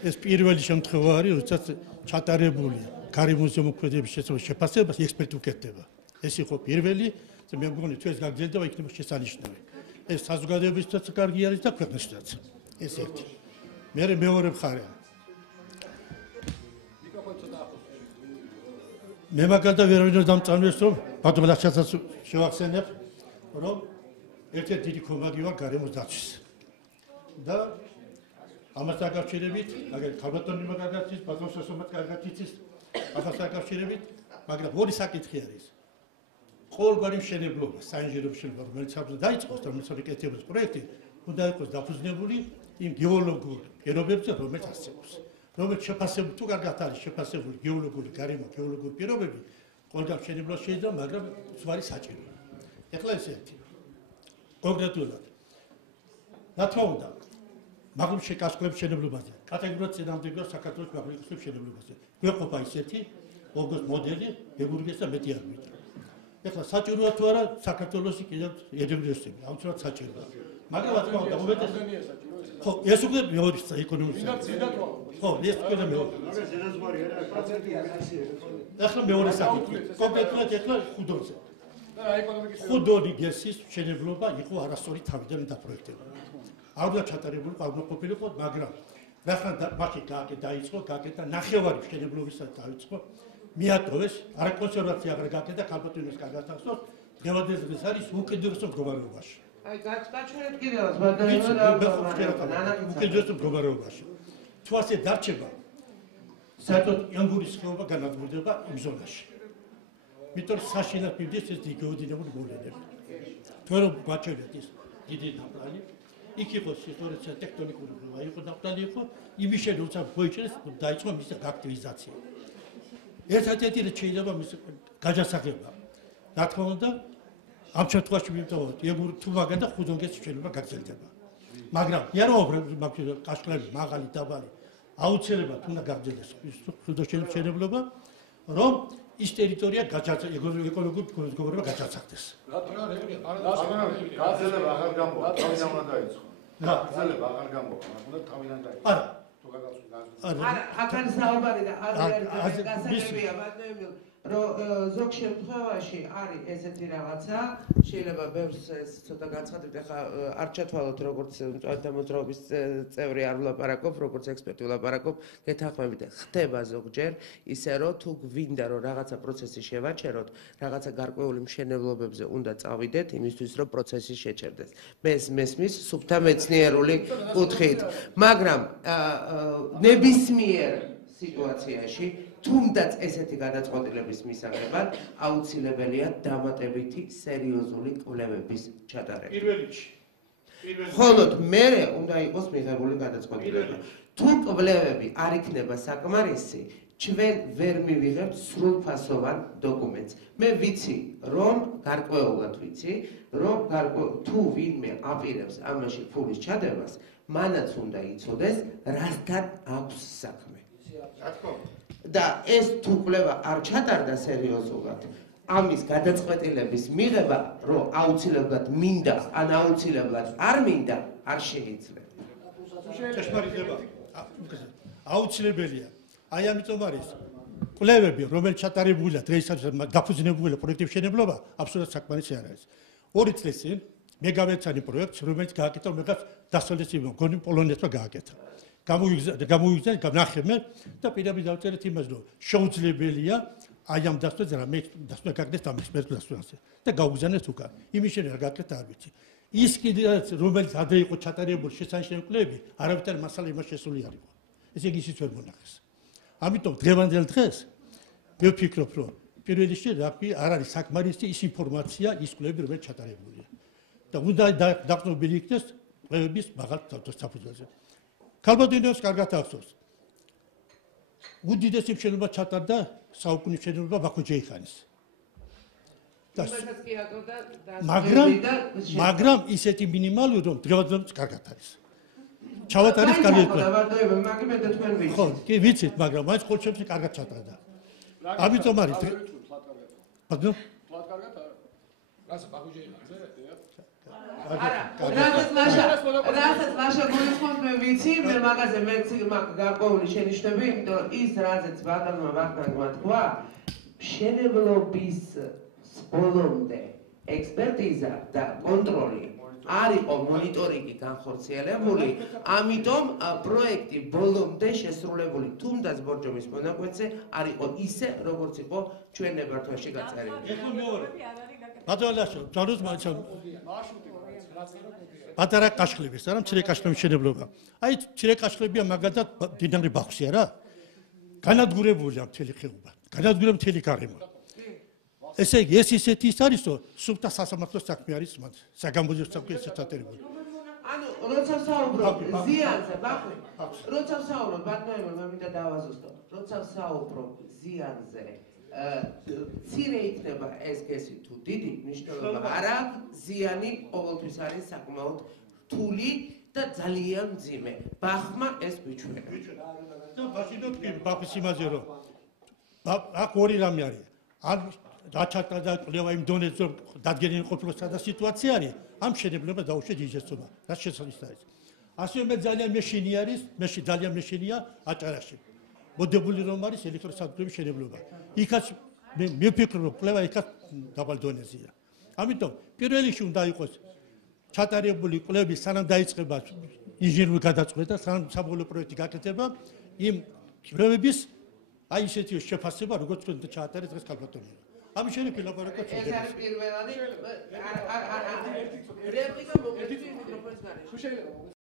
ეს პირველი შემთხვევა არის, როდესაც ჩატარებულია გარემოს ზემოქმედების შეფასებას ექსპერტი უკეთდება. ეს იყო პირველი, მე მგონი თუ ეს გაგრძელდება, იქნება შესანიშნავი. ეს საზოგადოებისთვის კარგი არის და ქვეყნისთვისაც. ეს ერთი. მეორე მხარე. მე მაგალითად ვერ ვინდო დამწამდეს, რომ ბატონ ლაშასაც შევახსენებ, რომ ერთ-ერთი დიდი კომაგი ვარ გარემოს დაცვის. და ამას დაკავშირებით, მაგალითად ქალბატონი მაგალითად ის ბატონ სასომათ კარგად იცის, ამას დაკავშირებით, მაგრამ ორი საკითხი არის. ყოველგვარი მშენებლობა, საინჟინრო მშენებლობა, რომელიც დაიწყოს და რომელიც ეკეთებს პროექტი, უნდა იყოს დაფუძნებული იმ გეოლოგიურ პირობებზე, რომელიც არსებობს. რომელიც შეფასებული თუ კარგად არის შეფასებული გეოლოგიური გარემო, გეოლოგიური პირობები, ყველგან მშენებლობა შეიძლება, მაგრამ ზვარი საჭიროა. ეხლა ეს ერთი. კონკრეტულად. რა თქმა უნდა, მაგალითად შეკასკვლების მშენებლობაზე, კატეგორიულად წინამდებია საქართველოს მაგალითად მშენებლობაზე. გვეყოფა ისეთი ოღონდ მოდელი, გეოლოგიას და მეტი არ მითხრა. ეხლა საჭიროა თუ არა საქართველოს კიდევ ედემდესები, ამცურად საჭიროა. მაგრამ რა თქმა უნდა, უმეტეს ხო, ეს უკვე მეორე ეკონომიკა. ხო, ეს უკვე მეორე. ეხლა მეორე საკითხი. კონკრეტულად ეხლა ხუდონზე. ხუდონი გესის მშენებლობა იყო არასწორი თავიდან დაპროექტებული. არ უნდა ჩატარებული ყოფილიყო, მაგრამ რახან მაშინ გააკეთა ნახევარი მშენებლობისა დაიწყო. მიატოვეს, არაკონსერვაცია აღარ გააკეთა, ქალბატონის კარგად ახსოვს, დღევანდელ დღეს არის უკიდურესო მდგომარეობაში. აი, გაჩვენეთ კიდევაც, მაგრამ უკიდურესო მდგომარეობაში. თუ ასე დარჩება, საერთოდ ანგურის ხეობა განადგურდება იმ ზონაში. იმიტომ რომ საშინად მივიდეს ეს გეოდინამიკური მოვლენები. თუ რომ გაჩვენეთ ის დიდი ნაპრალი, იქ იყო სწორედ ტექტონიკური ხეობა, იყო ნაპრალი იყო, იმის შემდეგ როცა მოიჭრეს, დაიწყო მის აქტივიზაცია. ერთადერთი რაც შეიძლება მის გაჯასახება. რა თქმა უნდა, ამ შემთხვევაში ვიმტოვოთ, თუ მაგა და ხუდონგეს შეიძლება გაგრძელდება. მაგრამ იარობრები კაშკლები მაღალი დაბალი აუცილებლად უნდა გაგრძელდეს ხუდოშენის მშენებლობა, რომ ის ტერიტორია ეკოლოგიურ მდგომარეობა გაჯასახდეს. გაგრძელება აღარ გამო, თავიდან უნდა დაიწყო. გაგრძელება აღარ გამო, უნდა თავიდან დაიწყო. არა, აქ არის საუბარი და არის გასაგებია, მაგრამ რომ ზოგ შემთხვევაში არის ესეთი რაღაცა, შეიძლება ბევრს ეს ცოტა განცხადებთ, ახლა არ ჩათვალოთ როგორც მოძრაობის წევრი არ ვლაპარაკობ, როგორც ექსპერტი ვლაპარაკობ, გეთანხმებით, ხდება ზოგჯერ ისე რომ თუ გვინდა რომ რაღაცა პროცესი შევაჩეროთ, რაღაცა გარკვეული მშენებლობებზე უნდა წავიდეთ იმისთვის რომ პროცესი შეჩერდეს. მესმის სუფთა მეცნიერული კუთხით, მაგრამ ნებისმიერ სიტუაციაში თუმდაც ესეთი გადაწყვეტილების მისაღებად აუცილებელია დამატებითი სერიოზული კვლევების ჩატარება. ხოლოდ მერე უნდა იყოს მიღებული გადაწყვეტილება. თუ კვლევები არ იქნება საკმარისი, ჩვენ ვერ მივიღებთ სრულფასოვან დოკუმენტს. მე ვიცი, რომ გარკვეულად ვიცი, რომ თუ ვინმე აპირებს ამაში ფულის ჩადებას, მანაც უნდა იცოდეს, რასთან აქვს საქმე. და ეს თუ კვლევა არ ჩატარდა სერიოზულად, ამის გადაწყვეტილების მიღება, რომ აუცილებლად მინდა, ან აუცილებლად არ მინდა, არ შეიძლება. ჭეშმარიტება აუცილებელია. აი ამიტომ არის კვლევები, რომელიც ჩატარებულია დღეისათვის დაფუძნებულია პროექტების მშენებლობა, აბსოლუტურად საკმარისი არ არის. 2 წლის წინ მე გავეცანი პროექტს, რომელიც გააკეთა მეგაც დასავლეთის მგონი პოლონეთმა გააკეთა. გამოვიგზავნა ნახევმე და პირდაპირ დავწერეთ იმას, რომ შეუძლებელია აი ამ დასწრებას რამე დასწრება გაკეთდეს ამ ექსპერტულ დასწრებაზე და გაუგზავნეს უკან. იმის შემდეგ რა გაკეთდა არ ვიცი. ის კიდეც რომელიც ადრე იყო ჩატარებული შესანიშნავი კვლევები, არავითარი მასალა იმას შესული არ იყო. ესე იგი ისიც ვერ მონახეს. ამიტომ დღევანდელ დღეს მე ვფიქრობ, რომ პირველ რიგში არ არის საკმარისი ის ინფორმაცია, ის კვლევები, რომელიც ჩატარებულია. და უნდა დაყრდნობილი იქნეს კვლევების მაღალ საფუძველზე. ქალბატონს კარგად ახსოვს. უდიდესი მშენებლობა ჩატარდა საუკუნის მშენებლობა ბაქო-ჯეიხანის. მაგრამ ისეთი მინიმალური რომ დღევანდელს კარგად არის. ჩავატარეთ კარგი კვლევა. ხო, კი ვიცით, მაგრამ მაინც ხოლმე კარგად ჩატარდა. ამიტომ არის. ბატონო? კარგად არა. რას ბაქო-ჯეიხანზე? არა, რასაც მაშა გულისხმობ მე ვიცი, მე მაგაზე მეცი მაგ გარკვეული შენიშვნები, იმიტომ რომ ის რაზეც ბატონმა ვახტანგმა თქვა, მშენებლობის ბოლომდე ექსპერტიზა და კონტროლი არ იყო მონიტორინგი განხორციელებული, ამიტომ პროექტი ბოლომდე შესრულებული, თუნდაც ბორჯომის მონაკვეთზე არ იყო ისე, როგორც იყო ჩვენ ნებართვაში გაწერილი. ბატონო ლაშო, ძალუს მაჩო. პატარა კაშხლების, არა, მცირე კაშხლების მშენებლობა. აი, მცირე კაშხლებია მაგალითად დინარი ბახსია რა. განადგურებულია მთელი ხეობა, განადგურებულია მთელი გარემო. ესე იგი, ეს ისეთი ის არის, რომ სუფთა სასამართლოს საქმე არის მათ, საგამოძიებო საქმე ისეთ ატარებული. ანუ, როცა ვსაუბრობ ზიანზე, ბახო, როცა ვსაუბრობ, ბატონო, მე მინდა დავაზუსტო, როცა ვსაუბრობ ზიანზე, მცირე იქნება ეს გესი თუ დიდი, მნიშვნელობა არ აქვს, ზიანი ყოველთვის არის საკმაოდ რთული და ძალიან მძიმე. ბახმა ეს გვიჩვენა. და ბაშიდოთ კი ბახის იმაზე რომ აქ ორი რამე არის. ან რაჩატა და კვლევა იმ დონეზე რომ დადგენილი ყოფილიყო სადა სიტუაცია არის, ამ შენებლობა დაუშვათ იჟესწობა. რაც შესაძლოა არის. ასევე მე ძალიან მეშინი არის, მეში ძალიან მეშინია აჭარაში. მოდებული რომ არის ელექტროსადგურების შენებლობა. იქაც მე მიფიქრობ რომ კვლევა იქაც დაბალ დონეზეა. ამიტომ პირველ რიგში უნდა იყოს ჩატარებული კვლევები სანამ დაიწყება ინჟინერული გადაწყვეტა, სანამ საბოლოო პროექტი გაკეთება, იმ კვლევების აი ისეთი შეფასება, როგორც თქვენ ჩაატარეთ დღეს კალკულატორში. ამის შემდეგ ვილაპარაკოთ. ეს არის პირველადი. რეპლიკა მოგეთქვი მიკროფონის გარეშე.